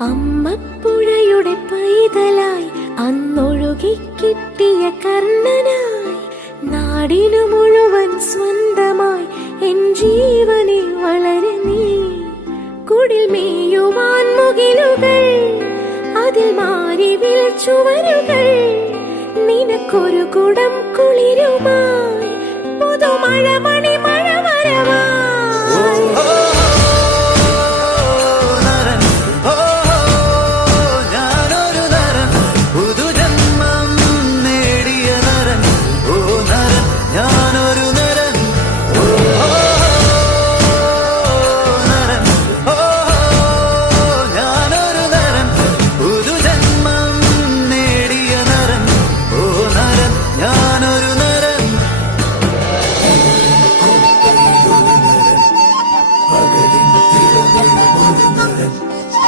അമ്മപ്പുഴയുടെ പൈതലായി അന്നൊഴുകിക്കിട്ടിയ കർണനായി നാടിനു മുഴുവൻ സ്വന്തമായി എൻ ജീവനെ വളരെ നീ. കുടിൽ മേയുവാൻ മുകിലുകൾ, അതിൽ മാരിവിൽ ചുവരുകൾ, നിനക്കൊരു കുടം കുളിരുമായി പുതുമഴ മണിമ